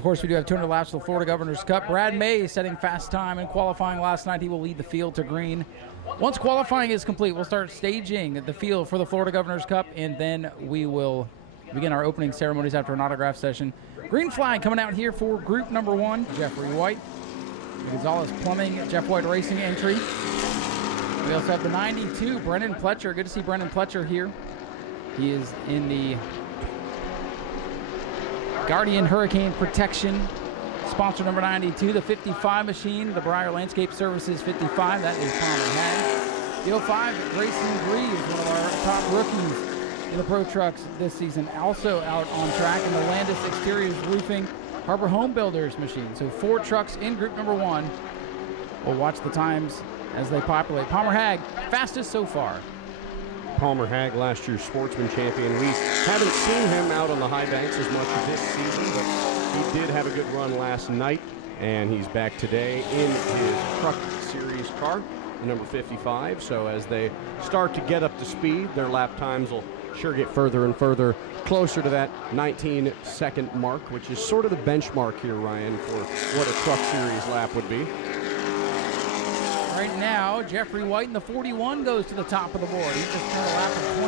Of course, we do have 200 laps of the Florida Governor's Cup. Brad May setting fast time in qualifying last night. He will lead the field to green. Once qualifying is complete, we'll start staging the field for the Florida Governor's Cup, and then we will begin our opening ceremonies after an autograph session. Green flag coming out here for group number 1, Jeffrey White. Gonzalez Plumbing, Jeff White Racing entry. We also have the 92, Brennan Pletcher. Good to see Brennan Pletcher here. He is in the Guardian Hurricane Protection. Sponsor number 92, the 55 machine, the Breyer Landscape Services 55. That is Palmer Hag. The 05, Grayson Greaves, one of our top rookies in the Pro Trucks this season, also out on track. And the Landis Exteriors Roofing Harbor Home Builders machine. So 4 trucks in group number 1. We'll watch the times as they populate. Palmer Hag, fastest so far. Palmer Hag, last year's Sportsman champion. We haven't seen him out on the high banks as much this season, but he did have a good run last night, and he's back today in his Truck Series car, number 55. So as they start to get up to speed, their lap times will sure get further and further closer to that 19-second mark, which is sort of the benchmark here, Ryan, for what a Truck Series lap would be. Right now, Jeffrey White in the 41 goes to the top of the board. He just turned a lap of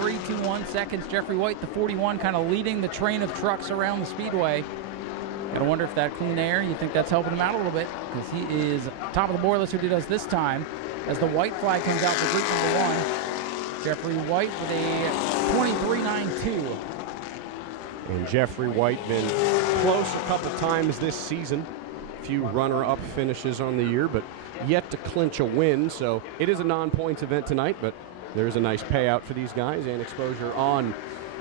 20.321 seconds. Jeffrey White, the 41, kind of leading the train of trucks around the Speedway. Gotta wonder if that clean air, you think that's helping him out a little bit, because he is top of the board. Let's see what he does this time as the white flag comes out for group number 1. Jeffrey White with a 23.92. And Jeffrey White been close a couple times this season. A few runner-up finishes on the year, but yet to clinch a win. So it is a non-points event tonight, but there's a nice payout for these guys and exposure on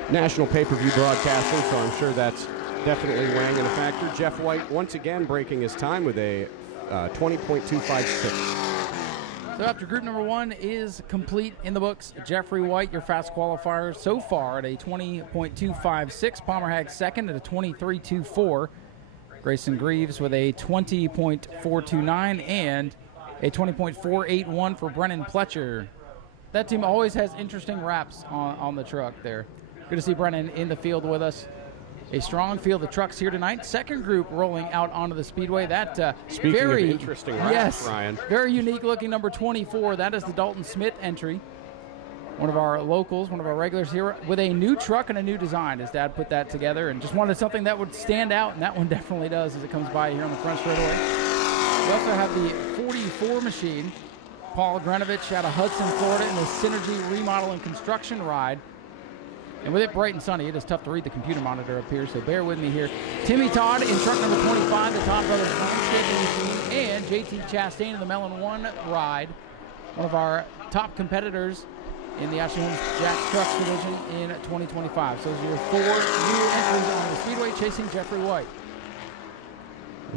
national pay-per-view broadcasting, so I'm sure that's definitely weighing in a factor. Jeff White once again breaking his time with a 20.256. So after group number 1 is complete in the books, Jeffrey White, your fast qualifier so far at a 20.256. Palmer Hag second at a 23.24. Grayson Greaves with a 20.429 and a 20.481 for Brennan Pletcher. That team always has interesting wraps on the truck there. Good to see Brennan in the field with us. A strong field of trucks here tonight. Second group rolling out onto the Speedway. That Speaking very of interesting wraps, Ryan. Very unique looking number 24. That is the Dalton Smith entry. One of our locals, one of our regulars here with a new truck and a new design. His dad put that together and just wanted something that would stand out, and that one definitely does as it comes by here on the front straightaway. We also have the 44 machine. Paul Grenovich out of Hudson, Florida in the Synergy Remodel and Construction ride. And with it bright and sunny, it is tough to read the computer monitor up here, so bear with me here. Timmy Todd in truck number 25, the Todd Brothers landscaping machine, and JT Chastain in the Mellon 1 ride. One of our top competitors in the Ashley Holmes Jack Trucks division in 2025. So those are your 4 new entries on the Speedway chasing Jeffrey White.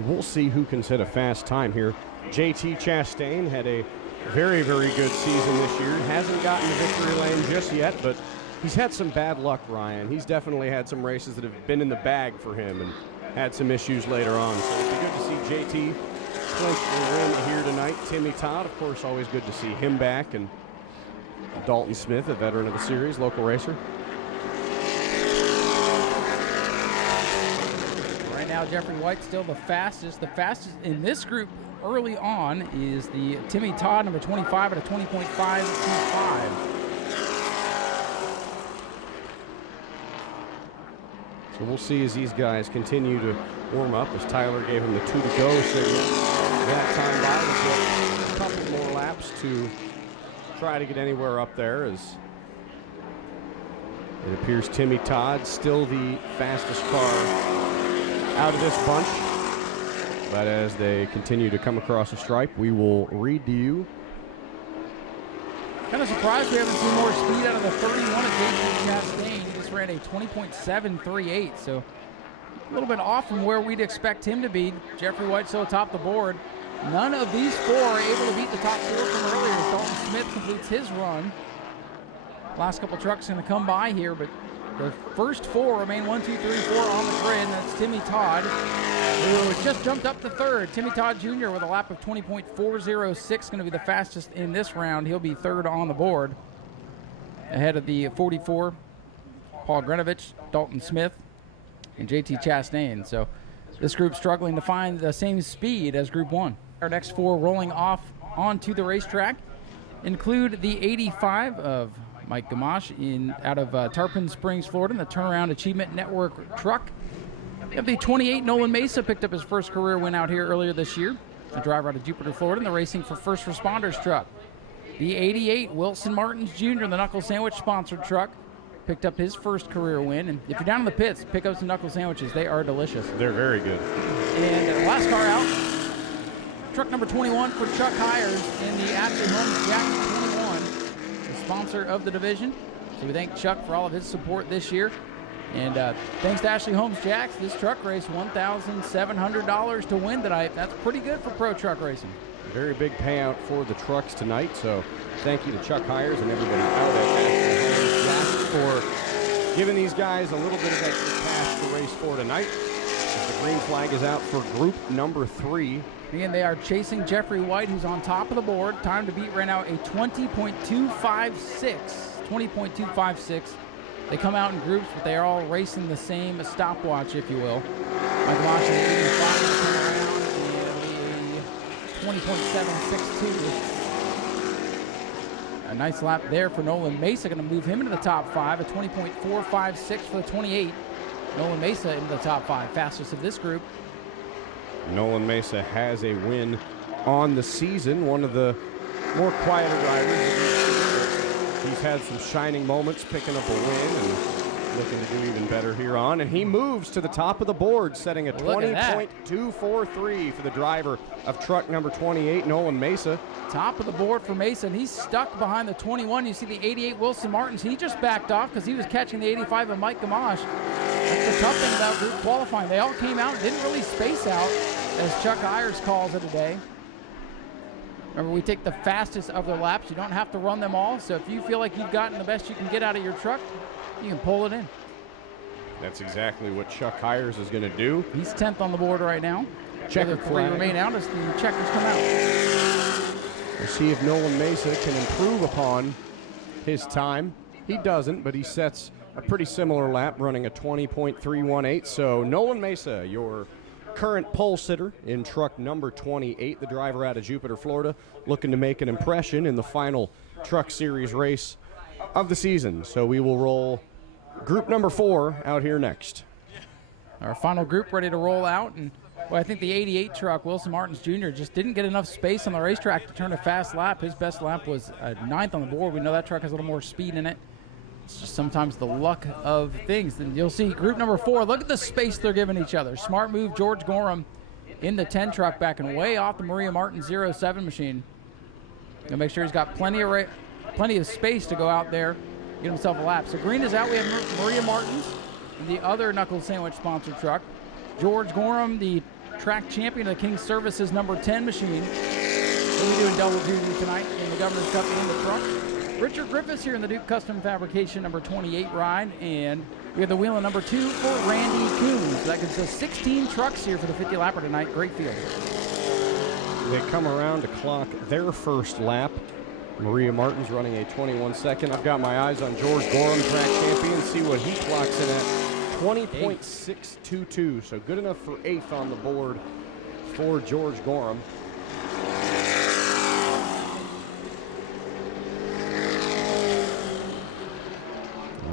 We'll see who can set a fast time here. JT Chastain had a very, very good season this year. Hasn't gotten to victory lane just yet, but he's had some bad luck, Ryan. He's definitely had some races that have been in the bag for him and had some issues later on. So it'd be good to see JT clinch the win here tonight. Timmy Todd, of course, always good to see him back. And Dalton Smith, a veteran of the series, local racer. Right now, Jeffrey White still the fastest. The fastest in this group early on is the Timmy Todd, number 25 at a 20.525. So we'll see as these guys continue to warm up, as Tyler gave him the 2 to go signal. That time by to get a couple more laps to try to get anywhere up there, as it appears Timmy Todd still the fastest car out of this bunch. But as they continue to come across the stripe, we will read to you. Kind of surprised we haven't seen more speed out of the 31 at JT Chastain. He just ran a 20.738, so a little bit off from where we'd expect him to be. Jeffrey White still atop the board. None of these 4 are able to beat the top 4 from earlier. Dalton Smith completes his run. Last couple trucks going to come by here, but the first 4 remain 1, 2, 3, 4 on the grid. That's Timmy Todd, who just jumped up to third. Timmy Todd Jr. with a lap of 20.406, going to be the fastest in this round. He'll be third on the board, ahead of the 44, Paul Grenovich, Dalton Smith, and JT Chastain. So This group struggling to find the same speed as Group 1. Our next 4 rolling off onto the racetrack include the 85 of Mike Gamache out of Tarpon Springs, Florida, in the Turnaround Achievement Network truck. We have the 28 Nolan Mesa, picked up his first career win out here earlier this year. A driver out of Jupiter, Florida, in the Racing for First Responders truck. The 88 Wilson Martins Jr., the Knuckle Sandwich sponsored truck, picked up his first career win. And if you're down in the pits, pick up some knuckle sandwiches. They are delicious. They're very good. And last car out, truck number 21 for Chuck Hires in the Ashley Holmes Jack 21, the sponsor of the division. So we thank Chuck for all of his support this year. And thanks to Ashley Holmes Jacks, this truck race $1,700 to win tonight. That's pretty good for pro truck racing. Very big payout for the trucks tonight. So thank you to Chuck Hires and everybody out at Ashley Holmes Jacks for giving these guys a little bit of extra cash to race for tonight. As the green flag is out for group number 3. Again, they are chasing Jeffrey White, who's on top of the board. Time to beat right now a 20.256. 20.256. They come out in groups, but they are all racing the same stopwatch, if you will. Mike Gamache in the 85 to come around, and 20.762. A nice lap there for Nolan Mesa, going to move him into the top 5. A 20.456 for the 28. Nolan Mesa into the top 5, fastest of this group. Nolan Mesa has a win on the season, one of the more quieter drivers. He's had some shining moments, picking up a win and looking to do even better here on. And he moves to the top of the board, setting a 20.243 for the driver of truck number 28, Nolan Mesa. Top of the board for Mesa, and he's stuck behind the 21. You see the 88 Wilson Martins. He just backed off because he was catching the 85 of Mike Gamache. That's the tough thing about group qualifying. They all came out and didn't really space out, as Chuck Ayers calls it today. Remember, we take the fastest of the laps. You don't have to run them all. So if you feel like you've gotten the best you can get out of your truck, you can pull it in. That's exactly what Chuck Hires is going to do. He's 10th on the board right now. Checkered flag remain out as the checkers come out. We'll see if Nolan Mesa can improve upon his time. He doesn't, but he sets a pretty similar lap, running a 20.318. So Nolan Mesa, your current pole sitter in truck number 28, the driver out of Jupiter, Florida, looking to make an impression in the final truck series race of the season. So we will roll group number 4 out here next. Our final group ready to roll out, and well, I think the 88 truck, Wilson Martins Jr., just didn't get enough space on the racetrack to turn a fast lap. His best lap was 9th on the board. We know that truck has a little more speed in it. It's just sometimes the luck of things. Then you'll see group number 4. Look at the space they're giving each other. Smart move, George Gorham in the 10 truck, backing way off the Maria Martin 07 machine. Gonna make sure he's got plenty of space to go out there, get himself a lap. So green is out. We have Maria Martins in the other Knuckle Sandwich sponsored truck. George Gorham, the track champion of the King Services number 10 machine. He'll be doing double duty tonight in the Governor's Cup in the truck. Richard Griffiths here in the Duke Custom Fabrication number 28 ride, and we have the wheel in number 2 for Randy Coons. That gives us 16 trucks here for the 50 lapper tonight. Great field. They come around to clock their first lap. Maria Martin's running a 21 second. I've got my eyes on George Gorham, track champion. See what he clocks in at 20.622. So good enough for 8th on the board for George Gorham.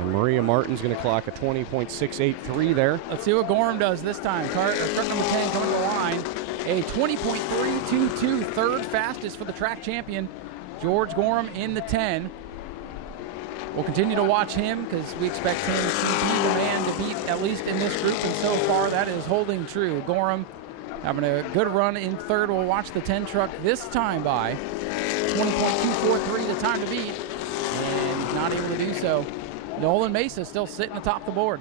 Maria Martin's going to clock a 20.683 there. Let's see what Gorham does this time. Truck number 10 coming to the line. A 20.322, third fastest for the track champion, George Gorham in the 10. We'll continue to watch him because we expect him to be the man to beat, at least in this group, and so far that is holding true. Gorham having a good run in third. We'll watch the 10 truck this time by 20.243, the time to beat, and he's not able to do so. Nolan Mesa still sitting atop the board.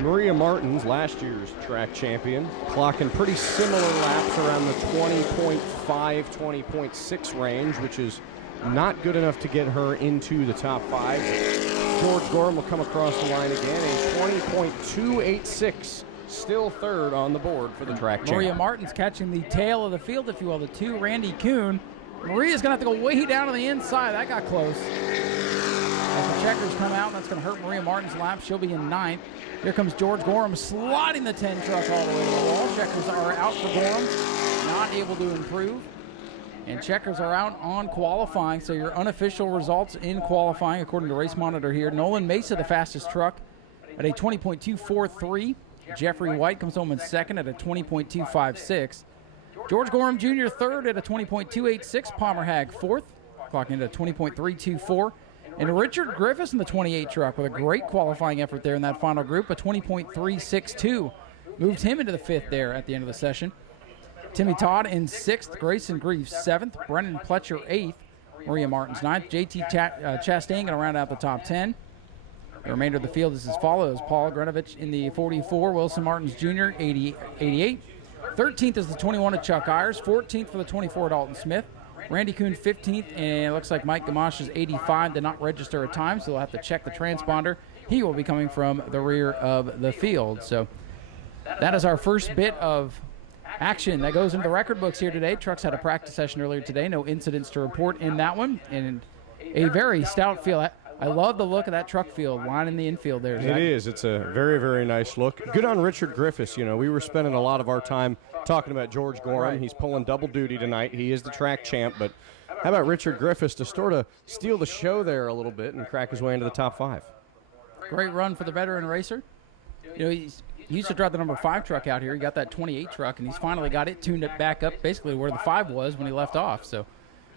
Maria Martins, last year's track champion, clocking pretty similar laps around the 20.5, 20.6 range, which is not good enough to get her into the top 5. George Gorham will come across the line again, a 20.286, still third on the board for the track champion. Maria Martins catching the tail of the field, if you will, the 2, Randy Kuhn. Maria's going to have to go way down on the inside. That got close. As the checkers come out, that's going to hurt Maria Martin's lap. She'll be in 9th. Here comes George Gorham sliding the 10 truck all the way to the wall. Checkers are out for Gorham, not able to improve. And checkers are out on qualifying, so your unofficial results in qualifying, according to Race Monitor here. Nolan Mesa, the fastest truck, at a 20.243. Jeffrey White comes home in 2nd at a 20.256. George Gorham Jr. 3rd at a 20.286. Palmer Hag 4th, clocking in at a 20.324. And Richard Griffiths in the 28 truck with a great qualifying effort there in that final group, a 20.362. Moved him into the 5th there at the end of the session. Timmy Todd in 6th, Grayson Greaves 7th, Brennan Pletcher 8th, Maria Martins 9th, JT Chastain going to round out the top 10. The remainder of the field is as follows. Paul Grenovich in the 44, Wilson Martins Jr. 88. 13th is the 21 of Chuck Ayers, 14th for the 24 Dalton Smith, Randy Kuhn 15th, and it looks like Mike Gamache is 85, did not register a time, so we'll have to check the transponder. He will be coming from the rear of the field. So that is our first bit of action that goes into the record books here today. Trucks had a practice session earlier today. No incidents to report in that one. And a very stout field. I love the look of that truck field lining the infield there, Zach. It is. It's a very, very nice look. Good on Richard Griffiths. You know, we were spending a lot of our time talking about George Gorham. Right. He's pulling double duty tonight. He is the track champ. But how about Richard Griffiths to sort of steal the show there a little bit and crack his way into the top 5? Great run for the veteran racer. You know, he used to drive the number 5 truck out here. He got that 28 truck, and he's finally got it tuned back up basically where the 5 was when he left off. So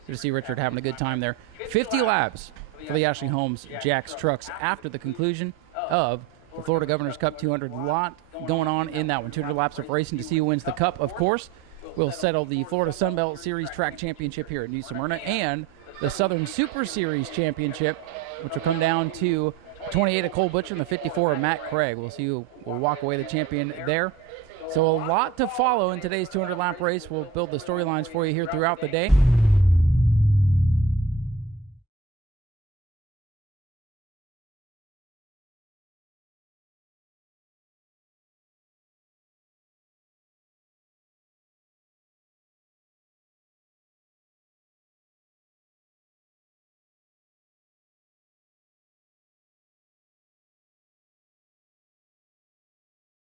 good to see Richard having a good time there. 50 laps for the Ashley Holmes Jacks trucks after the conclusion of the Florida Governor's Cup 200. Lot going on in that one. 200 laps of racing to see who wins the Cup, of course. We'll settle the Florida Sunbelt Series Track Championship here at New Smyrna and the Southern Super Series Championship, which will come down to 28 of Cole Butcher and the 54 of Matt Craig. We'll see who will walk away the champion there. So a lot to follow in today's 200-lap race. We'll build the storylines for you here throughout the day.